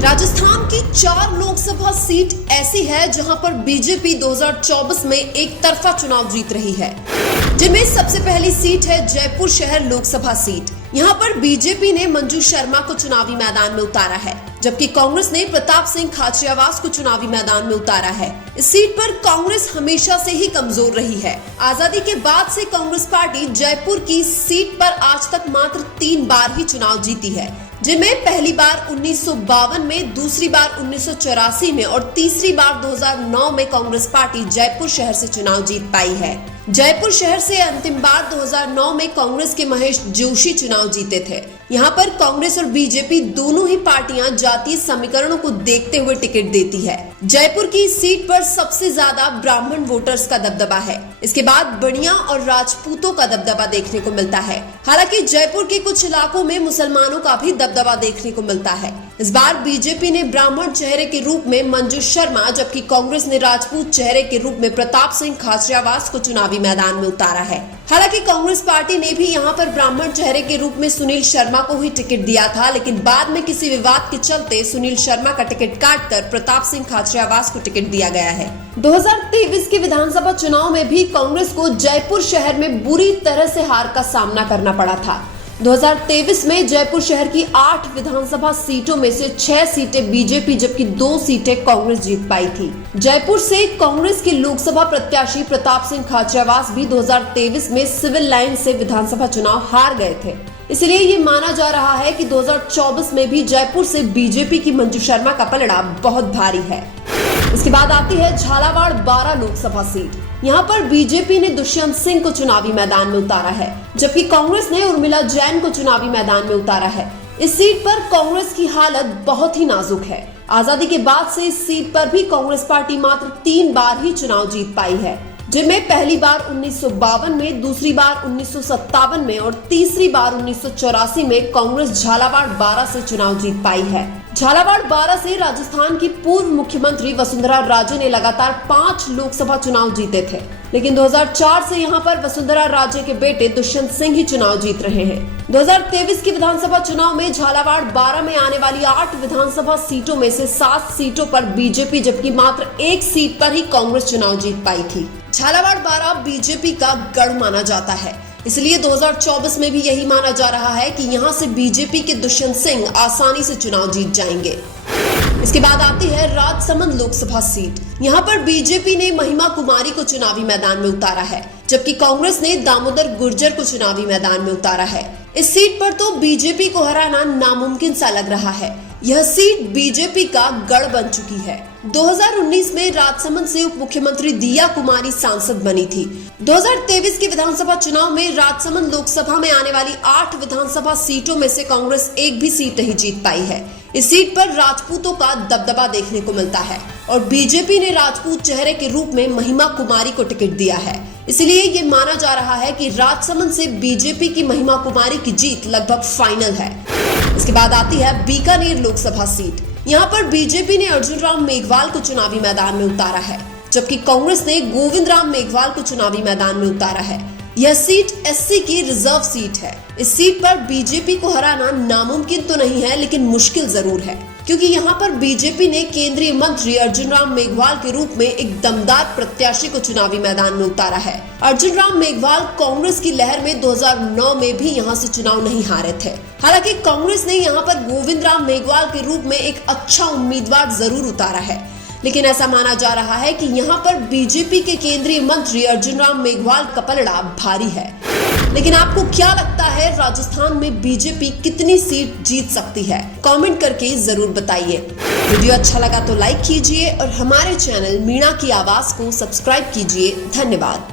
राजस्थान की 4 लोकसभा सीट ऐसी है जहां पर बीजेपी 2024 में एक तरफा चुनाव जीत रही है, जिनमें सबसे पहली सीट है जयपुर शहर लोकसभा सीट। यहां पर बीजेपी ने मंजू शर्मा को चुनावी मैदान में उतारा है, जबकि कांग्रेस ने प्रताप सिंह खाचरियावास को चुनावी मैदान में उतारा है। इस सीट पर कांग्रेस हमेशा से ही कमजोर रही है। आजादी के बाद से कांग्रेस पार्टी जयपुर की सीट पर आज तक मात्र 3 बार ही चुनाव जीती है, जिनमें पहली बार 1952 में, दूसरी बार 1984 में और तीसरी बार 2009 में कांग्रेस पार्टी जयपुर शहर से चुनाव जीत पाई है। जयपुर शहर से अंतिम बार 2009 में कांग्रेस के महेश जोशी चुनाव जीते थे। यहाँ पर कांग्रेस और बीजेपी दोनों ही पार्टियां जातीय समीकरणों को देखते हुए टिकट देती है। जयपुर की सीट पर सबसे ज्यादा ब्राह्मण वोटर्स का दबदबा है। इसके बाद बनिया और राजपूतों का दबदबा देखने को मिलता है। हालांकि जयपुर के कुछ इलाकों में मुसलमानों का भी दबदबा देखने को मिलता है। इस बार बीजेपी ने ब्राह्मण चेहरे के रूप में मंजू शर्मा, जबकि कांग्रेस ने राजपूत चेहरे के रूप में प्रताप सिंह खाचरियावास को चुनावी मैदान में उतारा है। हालांकि कांग्रेस पार्टी ने भी यहां पर ब्राह्मण चेहरे के रूप में सुनील शर्मा को ही टिकट दिया था, लेकिन बाद में किसी विवाद के चलते सुनील शर्मा का टिकट काटकर प्रताप सिंह खाचरियावास को टिकट दिया गया है। 2023 के विधानसभा चुनाव में भी कांग्रेस को जयपुर शहर में बुरी तरह से हार का सामना करना पड़ा था। 2023 में जयपुर शहर की 8 विधानसभा सीटों में से 6 सीटें बीजेपी, जबकि 2 सीटें कांग्रेस जीत पाई थी। जयपुर से कांग्रेस के लोकसभा प्रत्याशी प्रताप सिंह खाचरियावास भी 2023 में सिविल लाइन से विधानसभा चुनाव हार गए थे। इसलिए ये माना जा रहा है कि 2024 में भी जयपुर से बीजेपी की मंजू शर्मा का पलड़ा बहुत भारी है। इसके बाद आती है झालावाड़ 12 लोकसभा सीट। यहाँ पर बीजेपी ने दुष्यंत सिंह को चुनावी मैदान में उतारा है, जबकि कांग्रेस ने उर्मिला जैन को चुनावी मैदान में उतारा है। इस सीट पर कांग्रेस की हालत बहुत ही नाजुक है। आजादी के बाद से इस सीट पर भी कांग्रेस पार्टी मात्र 3 बार ही चुनाव जीत पाई है, जिनमें पहली बार 1952 में, दूसरी बार 1957 में और तीसरी बार 1984 में कांग्रेस झालावाड़ 12 से चुनाव जीत पाई है। झालावाड़ 12 से राजस्थान की पूर्व मुख्यमंत्री वसुंधरा राजे ने लगातार 5 लोकसभा चुनाव जीते थे, लेकिन 2004 से यहाँ पर वसुंधरा राजे के बेटे दुष्यंत सिंह ही चुनाव जीत रहे हैं। 2023 के विधानसभा चुनाव में झालावाड़ 12 में आने वाली 8 विधानसभा सीटों में से 7 सीटों पर बीजेपी, जबकि मात्र 1 सीट पर ही कांग्रेस चुनाव जीत पाई थी। झालावाड़ 12 बीजेपी का गढ़ माना जाता है, इसलिए 2024 में भी यही माना जा रहा है कि यहां से बीजेपी के दुष्यंत सिंह आसानी से चुनाव जीत जाएंगे। इसके बाद आती है राजसमंद लोकसभा सीट। यहां पर बीजेपी ने महिमा कुमारी को चुनावी मैदान में उतारा है, जबकि कांग्रेस ने दामोदर गुर्जर को चुनावी मैदान में उतारा है। इस सीट पर तो बीजेपी को हराना नामुमकिन सा लग रहा है। यह सीट बीजेपी का गढ़ बन चुकी है। 2019 में राजसमंद से उप मुख्यमंत्री दिया कुमारी सांसद बनी थी। 2023 के विधानसभा चुनाव में राजसमंद लोकसभा में आने वाली 8 विधानसभा सीटों में से कांग्रेस एक भी सीट नहीं जीत पाई है। इस सीट पर राजपूतों का दबदबा देखने को मिलता है और बीजेपी ने राजपूत चेहरे के रूप में महिमा कुमारी को टिकट दिया है। इसलिए ये माना जा रहा है कि राजसमंद से बीजेपी की महिमा कुमारी की जीत लगभग फाइनल है। इसके बाद आती है बीकानेर लोकसभा सीट। यहाँ पर बीजेपी ने अर्जुन राम मेघवाल को चुनावी मैदान में उतारा है, जबकि कांग्रेस ने गोविंद राम मेघवाल को चुनावी मैदान में उतारा है। यह सीट एससी की रिजर्व सीट है। इस सीट पर बीजेपी को हराना नामुमकिन तो नहीं है, लेकिन मुश्किल जरूर है, क्योंकि यहाँ पर बीजेपी ने केंद्रीय मंत्री अर्जुन राम मेघवाल के रूप में एक दमदार प्रत्याशी को चुनावी मैदान में उतारा है। अर्जुन राम मेघवाल कांग्रेस की लहर में 2009 में भी यहाँ से चुनाव नहीं हारे थे। हालांकि कांग्रेस ने यहाँ पर गोविंद राम मेघवाल के रूप में एक अच्छा उम्मीदवार जरूर उतारा है, लेकिन ऐसा माना जा रहा है कि यहाँ पर बीजेपी के केंद्रीय मंत्री अर्जुन राम मेघवाल का पलड़ा भारी है। लेकिन आपको क्या लगता है, राजस्थान में बीजेपी कितनी सीट जीत सकती है? कमेंट करके जरूर बताइए। वीडियो अच्छा लगा तो लाइक कीजिए और हमारे चैनल मीणा की आवाज को सब्सक्राइब कीजिए। धन्यवाद।